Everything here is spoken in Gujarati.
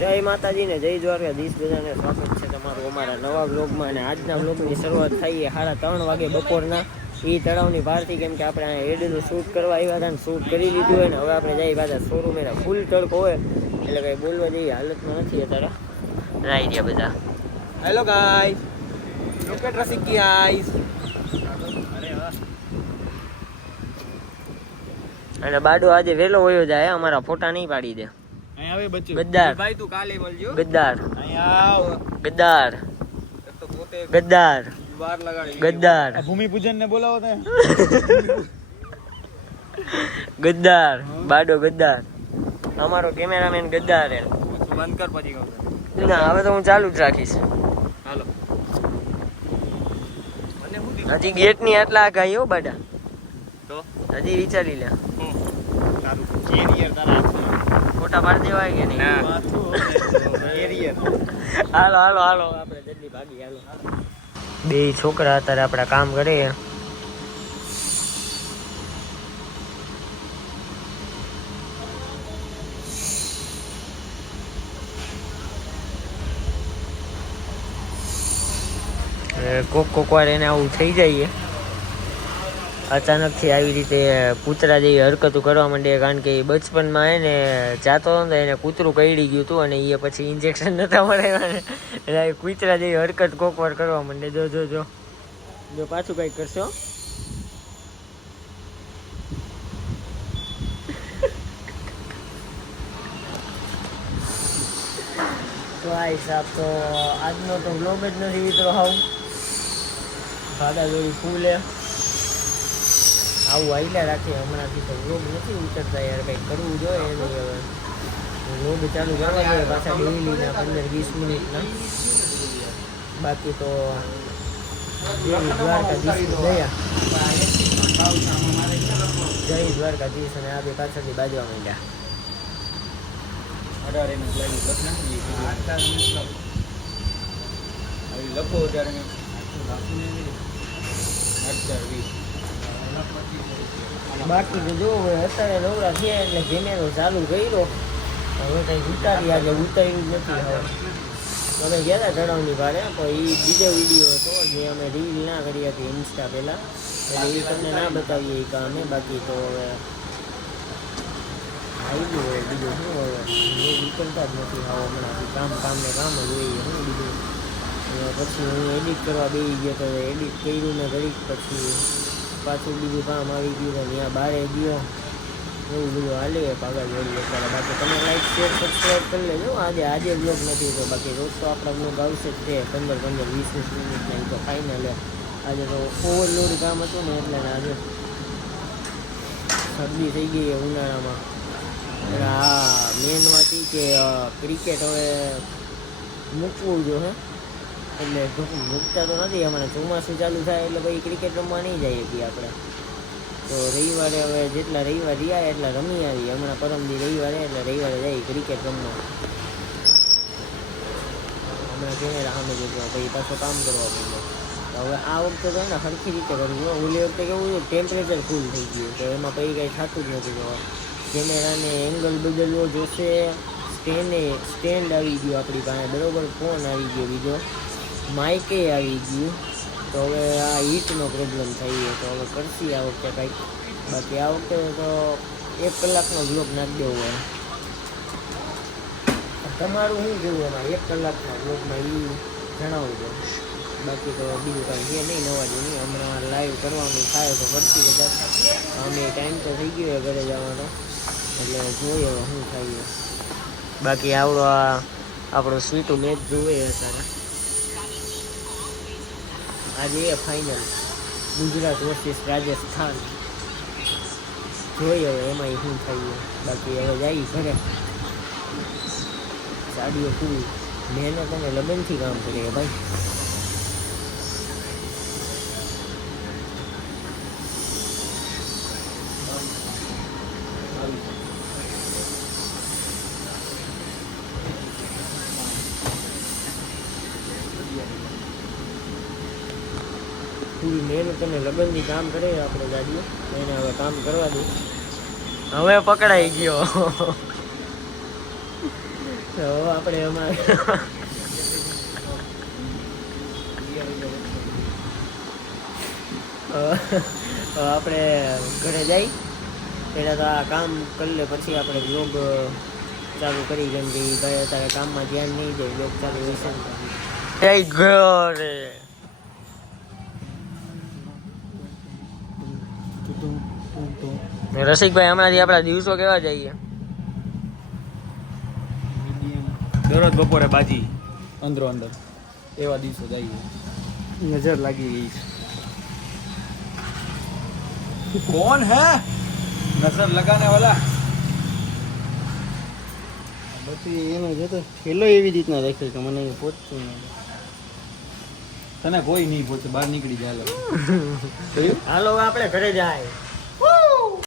જય માતાજી ને જય દ્વારકાધીશ, બધાને સ્વાગત છે તમારું અમારા નવા બ્લોગમાં. અને આજના બ્લોગની શરૂઆત થઈ 3:30 વાગે બપોરના એ તળાવની બહારથી, કેમ કે આપણે એડનું શૂટ કરવા આવ્યા હતા ને શૂટ કરી લીધું હોય ને હવે આપણે જઈ પાછા શોરૂમ. એના ફૂલ તડકો હોય એટલે કંઈ બોલવા જેવી હાલતમાં નથી અત્યારે. આવી ગયા બધા. Hello guys, look at Rasik guys. અને બાડો આજે વહેલો વયો જાય, અમારા ફોટા નહીં પાડી દે. અહીં આવે બચ્ચું ગદ્દાર ભાઈ, તું કાલે મળજો. ગદ્દાર અહીં આવ. ગદ્દાર એક તો પોતે ગદ્દાર વાર લગાડી ગદ્દાર ભૂમિપૂજન ને બોલાવો તે. ગદ્દાર બાડો ગદ્દાર. અમારો કેમેરામેન ગદ્દાર હે. બંધ કર પછી કહું. ના હવે તો હું ચાલુ જ રાખીશ. હાલો. હજી ગેટ ની આટલા આગાઈ હો બાડા, તો હજી વિચારી લે. તારું કેરિયર તારા ફોટા પાડી દેવાય કે નહીં? કેરિયર. હાલો હાલો હાલો આપણે જલ્દી ભાગી હાલો. બે છોકરા અત્યારે આપણા કામ કરે. કોક વાર એને આવું થઈ જાય, અચાનકથી આવી રીતે કૂતરા જેવી હરકતો કરવા માંડે. કારણ કે બચપનમાં એને જાતો હતો એને કૂતરું કરડી ગયું હતું અને એ પછી ઇન્જેક્શન નતા મળ્યા એટલે કૂતરા જેવી હરકત કોક વાર કરવા માંડે. જો જો જો જો પાછું કંઈક કરશો. તો આ હિસાબ તો આજનો તો વ્લોગ જ નથી મિત્રો. હાવ ભાડા જોડી ફૂલ આવું આઈલા રાખીએ. હમણાંથી તો વ્લોગ નથી ઉતરતા યાર, કંઈક કરવું જોઈએ એનું. હવે વ્લોગ ચાલુ કરવા જોઈએ પાછા ડેઈલીના 15-20 મિનિટના. બાકી તો જય દ્વારકાધીશ દયા, જય દ્વારકાધીશ. અને આ બે પાછળથી બાજવા માંડ્યા. બાકી તો જો અત્યારે નવરા થયા એટલે કેમેરો ચાલુ કર્યો. હવે કંઈક ઉતારી આજે ઉતાર્યું જ નથી. હવે અમે ગયા હતા તળાવની ભારે, તો એ બીજો વિડીયો હતો જે અમે રીલ ના કરી હતી ઇન્સ્ટા પહેલાં, એટલે એ તમને ના બતાવીએ એ કામે. બાકી તો હવે આવી ગયું હોય બીજું શું. હવે નીકળતા જ નથી હવે હમણાંથી. કામ ને કામ જ જોઈએ શું બીજું. પછી હું એડિટ કરવા બેસી ગયો તો એડિટ કર્યું ને ઘડીક પછી પાછું બીજું કામ આવી ગયું તો ત્યાં બહારે ગયો. એવું બધું હાલે પાગલ જોડી અત્યારે. બાકી તમે લાઈક શેર સબસ્ક્રાઈબ કરી લેજો. આજે બ્લોગ નથી તો બાકી રોજ તો આપણા બ્લોગ આવશે જ તે 15-20 મિનિટ તો ફાઇનલ. આજે તો ઓવરલોડ કામ હતું ને એટલે આજે શરદી થઈ ગઈ ઉનાળામાં. અને હા મેન વાત એ કે ક્રિકેટ હવે મૂકવું જો હે, એટલે મૂકતા તો નથી. હમણાં ચોમાસું ચાલુ થાય એટલે પછી ક્રિકેટ રમવા નહીં જઈએ છીએ આપણે. તો રવિવારે હવે જેટલા રવિવાર રહ્યા એટલા રમી આવી. હમણાં પરમદી રવિવારે એટલે રવિવારે જઈ ક્રિકેટ રમવા. હમણાં કેમેરા સામે જોવા પછી પાછો કામ કરવા પડે. હવે આ વખતે તો ને સરખી રીતે કરવું. ઓલી વખતે કેવું છે ટેમ્પરેચર ફૂલ થઈ ગયું તો એમાં પછી કંઈ થતું જ નથી. તો કેમેરાને એંગલ બદલવો જોશે. સ્ટેન્ડ આવી ગયું આપણી પાસે બરાબર, ફોન આવી ગયો બીજો, માઇકે આવી ગયું. તો હવે આ હીટનો પ્રોબ્લેમ થઈ ગયો તો હવે કરશી આ વખતે કંઈક. બાકી આ વખતે તો 1 કલાકનો બ્લોગ નાખી દેવો હોય. તમારું શું જોવું એમાં 1 કલાકના બ્લોગમાં એ જણાવજો. બાકી તો બીજું કાંઈ છે નહીં નવા જેવું. હમણાં લાઈવ કરવાનું થાય તો કરશી કદાચ. અમે ટાઈમ તો થઈ ગયો ઘરે જવાનો એટલે જોઈએ હવે શું થાય. બાકી આપણો સ્વીટું મેચ જોવે અત્યારે. આજે એ ફાઇનલ ગુજરાત વર્સિસ રાજસ્થાન. જોઈએ હવે એમાં શું થાય. બાકી હવે જાય ઘરે. સાડીઓ ફૂલ મહેનત અને લગનથી કામ કરીએ ભાઈ. પૂરી મહેનત અને લગનથી કામ કરે આપણે ગાડીઓ. એને હવે કામ કરવા દે. હવે પકડાઈ ગયો. તો આપણે અમારે આપણે ઘરે જઈ પહેલાં તો આ કામ કરી લે પછી આપણે વ્લોગ ચાલુ કરી કેમ કે એ ભાઈ અત્યારે કામમાં ધ્યાન નહીં જાય વ્લોગ ચાલુ હોય છે ઘરે રસિકભાઈ હમણાંથી આપણા દિવસો કેવા જઈએ દરરોજ બપોરે બાજી અંદરો અંદર એવા દિવસો જઈએ નજર લાગી ગઈ कौन है नजर लगाने वाला પછી એનો જતો ઠેલો એવી રીતના રાખ્યો કે મને પહોંચતું નથી તને કોઈ નહીં પહોંચે બહાર નીકળી જાય હાલો આપણે ઘરે જાય